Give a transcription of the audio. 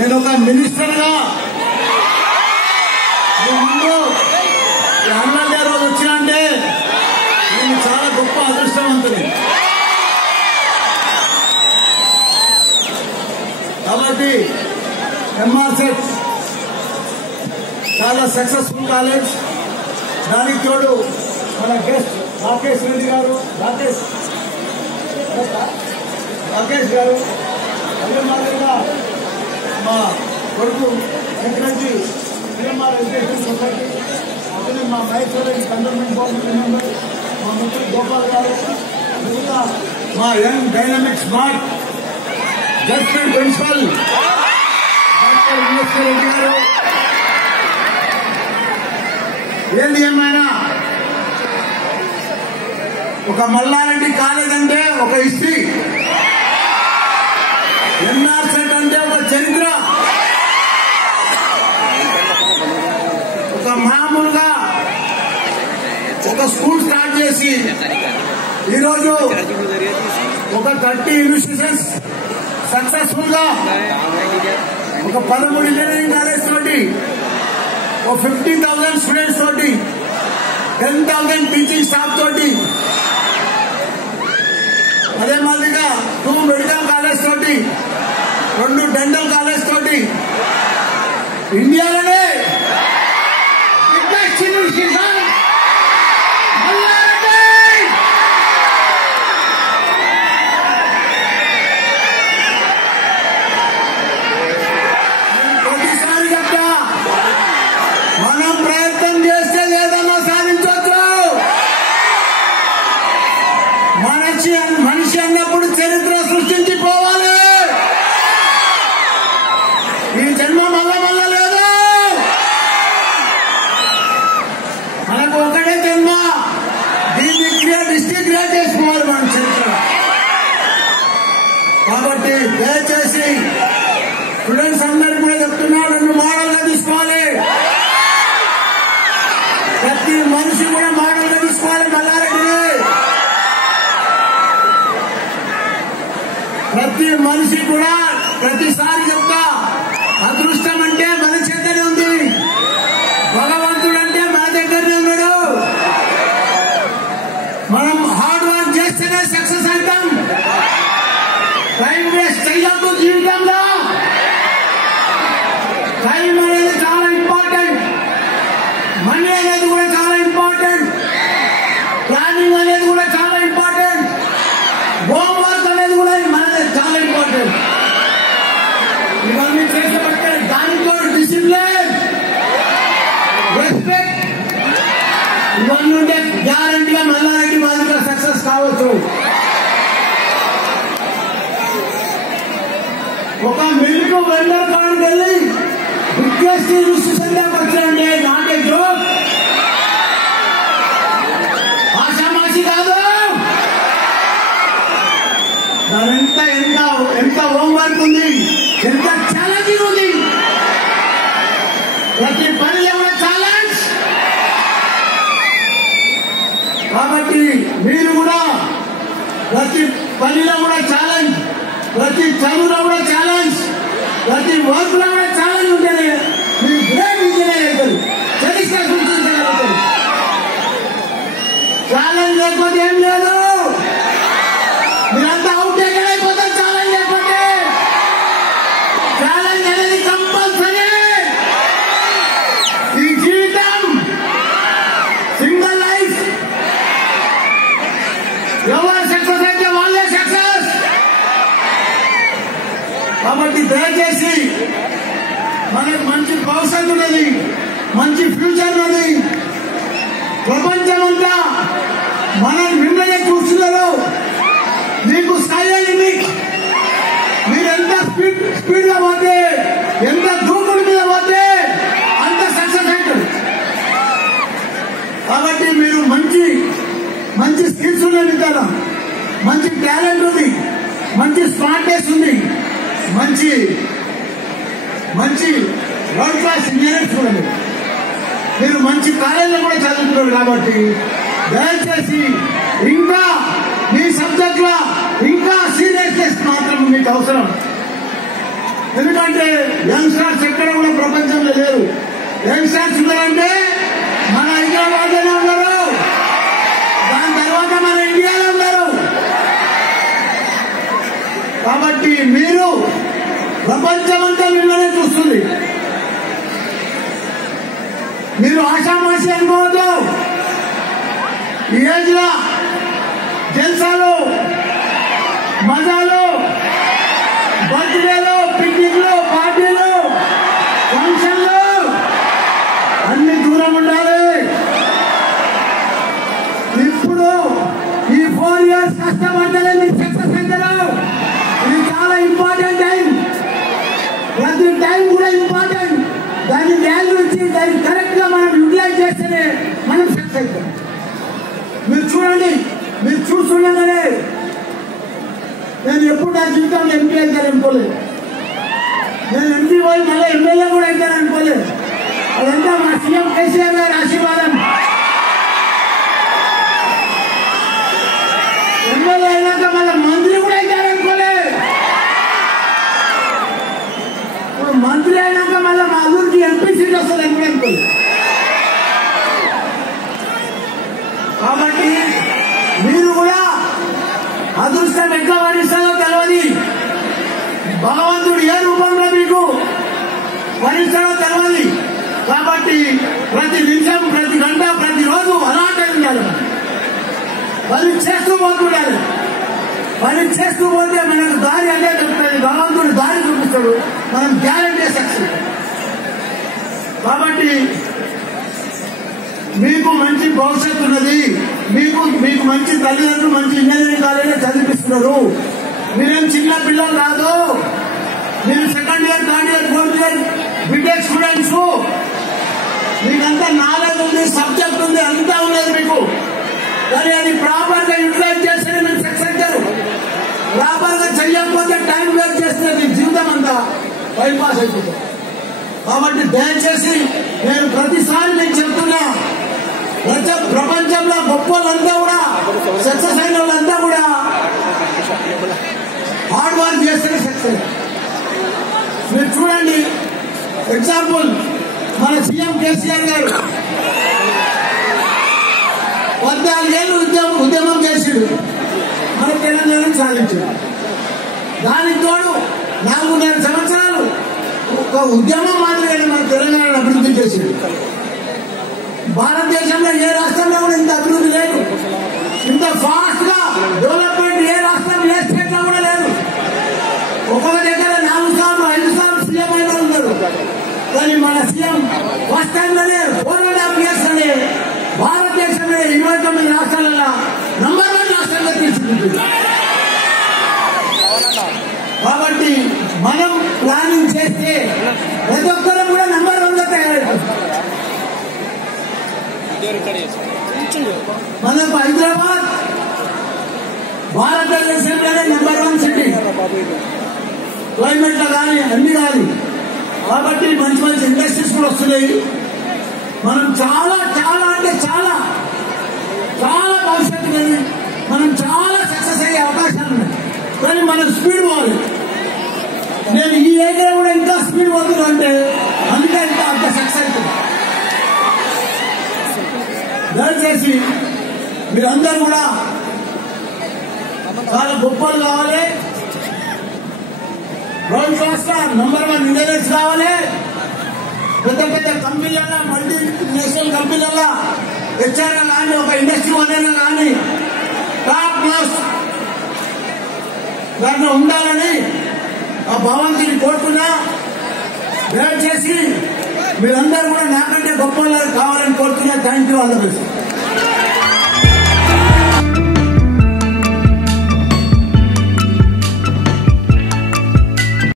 నేను ఒక మినిస్టర్గా ముందు అన్నదే రోజు వచ్చినంటే నేను చాలా గొప్ప అదృష్టవంతుని. కాబట్టి ఎంఆర్సెట్ చాలా సక్సెస్ఫుల్ కాలేజ్. దానికి తోడు మన గెస్ట్ రాకేష్ రెడ్డి గారు, రాకేష్ గారు, అదే మాదిరిగా మా కొడుకు సెక్రటరీ పిఎంఆర్ ఎడ్యుకేషన్ సొసైటీ, అదే మా మైసూరెడ్డి కంటోన్మెంట్ బోర్డు మెంబర్, మా మిత్రుడు గోపాల్ గారు, మిగతా మా young dynamic smart justice principal doctor Reddy గారు. ఏది ఏమైనా ఒక మల్లారెడ్డి కాలేజ్ అంటే ఒక హిస్టరీ, ఎన్ఆర్సెట్ అంటే ఒక చరిత్ర. ఒక మామూలుగా ఒక స్కూల్ స్టార్ట్ చేసి ఈరోజు ఒక 30 ఇన్స్టిట్యూషన్స్ సక్సెస్ఫుల్ గా, ఒక 13 ఇంజనీరింగ్ కాలేజ్ తోటి, ఒక 50,000 స్టూడెంట్స్ తోటి, 10,000 టీచింగ్ స్టాఫ్ తోటి, అదే మాదిరిగా 2 మెడికల్ కాలేజ్ తోటి, 2 డెంటల్ కాలేజ్ తోటి ఇండియాలోనే బిగ్గెస్ట్ ఇన్స్టిట్యూషన్ మల్లారెడ్డి. ప్రతిసారి చెప్తా, మనం ప్రయత్నం చేస్తే ఏదన్నా సాధించవచ్చు. మనిషి అన్నప్పుడు చరిత్ర సృష్టించి పోవాలి. ఈ జన్మ మళ్ళా లేదు, మనకు ఒకటే జన్మ. దీన్ని హిస్టరీ క్రియేట్ చేసుకోవాలి మన చరిత్ర. కాబట్టి దయచేసి స్టూడెంట్స్ అందరికీ కూడా చెప్తున్నా, 2 మోడల్గా తీసుకోవాలి. ప్రతి మనిషి కూడా మోడల్గా తీసుకోవాలి మల్లారెడ్డిని. ప్రతి మనిషి కూడా ప్రతిసారి చెప్తా, అదృష్టం అంటే మన చేతనే ఉంది, భగవంతుడు అంటే మన దగ్గరనే ఉన్నాడు. మనం హార్డ్ వర్క్ చేస్తేనే సక్సెస్ అవుతాం. టైం వేస్ట్ చెయ్యొద్దు జీవితంలో. టైం అనేది చాలా ఇంపార్టెంట్, మనీ అనేది కూడా చాలా ఇంపార్టెంట్, ప్లానింగ్ అనేది కూడా చాలా ఇంపార్టెంట్, హోంవర్క్ అనేది కూడా మనది చాలా ఇంపార్టెంట్. ఇవన్నీ చేసేటట్టే దానితో డిసిప్లిన్, రెస్పెక్ట్, ఇవన్నీ ఉంటే గ్యారంటీగా మల్లారెడ్డి మాదిరిగా సక్సెస్ కావచ్చు. ఒక మిల్క్ వెండర్ కాడికి వెళ్ళి బిగ్గెస్ట్ ఇన్స్టిట్యూషన్ దాకా వచ్చారంటే నాకే జోక్, ఆషామాషి కాదు. దాని ఎంత హోంవర్క్ ఉంది, ఎంత ఛాలెంజింగ్ ఉంది. ప్రతి పనిలో కూడా ఛాలెంజ్. కాబట్టి మీరు కూడా ప్రతి పనిలో కూడా ఛాలెంజ్, ప్రతి చదువులో కూడా ఛాలెంజ్, ప్రతి వర్క్ లో కూడా ఛాలెంజ్ ఉంటేనే మీరు గ్రేట్ ఇంజనీర్ అవుతారు, చరిత్ర సృష్టించగలుగుతారు. ఛాలెంజ్ లేకపోతే ఏం లేదు, మీరంతా అవుట్ అయిపోతారు. ఛాలెంజ్ లేకపోతే ఛాలెంజ్ అనేది కంపల్సరీ. ఈ జీవితం సింగిల్ లైఫ్, ఎవరు సక్సెస్ అయితే వాళ్ళే సక్సెస్. కాబట్టి దయచేసి మనకు మంచి భవిష్యత్తు ఉన్నది, మంచి ఫ్యూచర్ ఉన్నది. ప్రపంచం అంతా మనం మిమ్మల్ని చూస్తున్నారు. మీకు స్కై లిమిట్, మీరు ఎంత స్పీడ్ గా పోతే, ఎంత దూకుడు మీద పోతే అంత సక్సెస్ అవుతుంది. కాబట్టి మీరు మంచి స్కిల్స్ ఉన్నాయి కదా, మంచి టాలెంట్ ఉంది, మంచి స్మార్ట్నెస్ ఉంది, మంచి వరల్డ్ క్లాస్ ఇంజనీర్స్ కూడా మీరు మంచి కాలేజీలో కూడా చదువుతున్నారు. కాబట్టి దయచేసి ఇంకా మీ సబ్జెక్ట్ లో ఇంకా సీరియస్నెస్ మాత్రం మీకు అవసరం. ఎందుకంటే యంగ్స్టర్స్ ఎక్కడ కూడా ప్రపంచంలో లేరు. యంగ్స్టర్స్ ఉన్నారంటే మన హైదరాబాద్లోనే ఉన్నారు, దాని తర్వాత మన ఇండియాలో ఉన్నారు. కాబట్టి మీరు ప్రపంచమంతా మిమ్మల్ని చూస్తుంది. మీరు ఆషామాషి అనుకోవద్దు. ఈ ఏజ్ లో జల్సాలు, మజాలు, బర్త్డేలు, పిక్నిక్లు, పార్టీలు, ఫంక్షన్లు అన్ని దూరం ఉండాలి. ఇప్పుడు ఈ 4 years కష్టపడ్డలే మీరు సక్సెస్ అవుతారు. ఇది చాలా ఇంపార్టెంట్ టైం. ప్రతి టైం కూడా ఇంపార్టెంట్. దాన్ని వాల్యూ ఇచ్చి దాన్ని కరెక్ట్ గా మనం యూటిలైజ్ చేస్తేనే మనం సక్సెస్ అవుతాం. మీరు చూడండి, మీరు చూస్తుండగానే నేను ఎప్పుడు నా జీవితంలో ఎంపీ అవుతాను అనుకోలేదు. నేను ఎంపీ పోయి మళ్ళీ ఎమ్మెల్యే కూడా అవుతాను అనుకోలేదు. అదంతా మా సీఎం కేసీఆర్ గారి ఆశీర్వాదం. ఎమ్మెల్యే అయినాక మళ్ళీ మంత్రి కూడా అవుతాను అనుకోలేదు. ఇప్పుడు మంత్రి అయినాక మళ్ళీ మా ఊరికి ఎంపీ సీట్ వస్తుంది అనుకోలేదు. కాబట్టి మీరు కూడా అదృష్టం ఎట్లా వరిస్తారో తెలియదు. భగవంతుడు ఏ రూపంలో మీకు వరిస్తాడో తెలియదు. కాబట్టి ప్రతి నిమిషం, ప్రతి గంట, ప్రతిరోజు అలాగే ఉండాలి. పని చేస్తూ పోతుండాలి. పని చేస్తూ పోతే మనకు దారి అంటే చెప్తుంది. భగవంతుడు దారి చూపిస్తాడు. మనం గ్యారెంటీ సక్సెస్. కాబట్టి మీకు మంచి భవిష్యత్తు ఉన్నది. మీకు మంచి తల్లిదండ్రులు మంచి ఇంజనీరింగ్ కాలేజీ చదివిస్తున్నారు. మీరేం చిన్న పిల్లలు కాదు. మీరు 2nd year, 3rd year, 4th year BTech students. మీకంతా నాలెడ్జ్ ఉంది, సబ్జెక్ట్ ఉంది, అంతా ఉన్నది మీకు. కానీ అది ప్రాపర్ గా యూటిలైజ్ చేస్తేనే మీరు సక్సెస్ అవుతారు. ప్రాపర్ గా చెయ్యకపోతే టైం వేస్ట్ చేస్తే మీ జీవితం అంతా బైపాస్ అయిపోతుంది. కాబట్టి దయచేసి నేను ప్రతిసారి మీకు చెప్తున్నా, ప్రపంచంలో గొప్ప వాళ్ళంతా కూడా, సక్సెస్ అయిన వాళ్ళంతా కూడా హార్డ్ వర్క్ చేస్తేనే సక్సెస్. మీరు చూడండి, ఎగ్జాంపుల్ మన సీఎం కేసీఆర్ గారు 14 ఏళ్ళు ఉద్యమం చేసిండు, మన తెలంగాణను సాధించాడు. దానికి తోడు 4.5 సంవత్సరాలు ఒక ఉద్యమం మాదిరిగానే మన తెలంగాణను అభివృద్ధి చేసిండు. భారతదేశంలో ఏ రాష్ట్రంలో కూడా ఇంత అభివృద్ధి లేదు. ఇంత ఫాస్ట్ గా డెవలప్మెంట్ ఏ రాష్ట్రం, ఏ స్టేట్ లో కూడా లేదు. ఒక్కొక్క దగ్గర 4 సార్లు 5 సార్లు సీఎం అయినా ఉన్నారు. కానీ మన సీఎం ఫస్ట్ టైం లోనే 4.5 years లోనే భారతదేశంలో 29 రాష్ట్రాలలో నంబర్ 1 రాష్ట్రంగా తీర్చిదిద్దింది. కాబట్టి మనం ప్లానింగ్ చేస్తే ప్రతి ఒక్కరు కూడా నంబర్ 1 గా తయారవుతుంది. మనకు హైదరాబాద్ భారతదేశంలోనే నంబర్ 1 సిటీ. క్లైమేట్ లో కానీ అన్ని కానీ. కాబట్టి మంచి మంచి ఇండస్ట్రీస్ కూడా వస్తున్నాయి. మనం చాలా చాలా అంటే చాలా చాలా భవిష్యత్తు కానీ మనం చాలా సక్సెస్ అయ్యే అవకాశాలు ఉన్నాయి. కానీ మనం స్పీడ్ పోవాలి. నేను ఈ ఏరియా కూడా ఇంకా స్పీడ్ పోతున్నా అంటే అందుకే ఇంకా అంత సక్సెస్ అవుతుంది. దయచేసి మీరందరూ కూడా చాలా గొప్పలు కావాలి. వరల్డ్ క్లాస్ గా నంబర్ 1 ఇంజనీర్స్ కావాలి. పెద్ద పెద్ద కంపెనీల, మల్టీనేషనల్ కంపెనీల హెచ్ఆర్ కానీ, ఒక ఇండస్ట్రీ ఓనర్ కానీ టాప్ క్లాస్ దాంట్లో ఉండాలని ఆ భగవంతుని కోరుకున్నా. దయచేసి మీరందరూ కూడా నాకంటే గొప్ప కావాలని కోరుతున్నా. Thank you. All the best.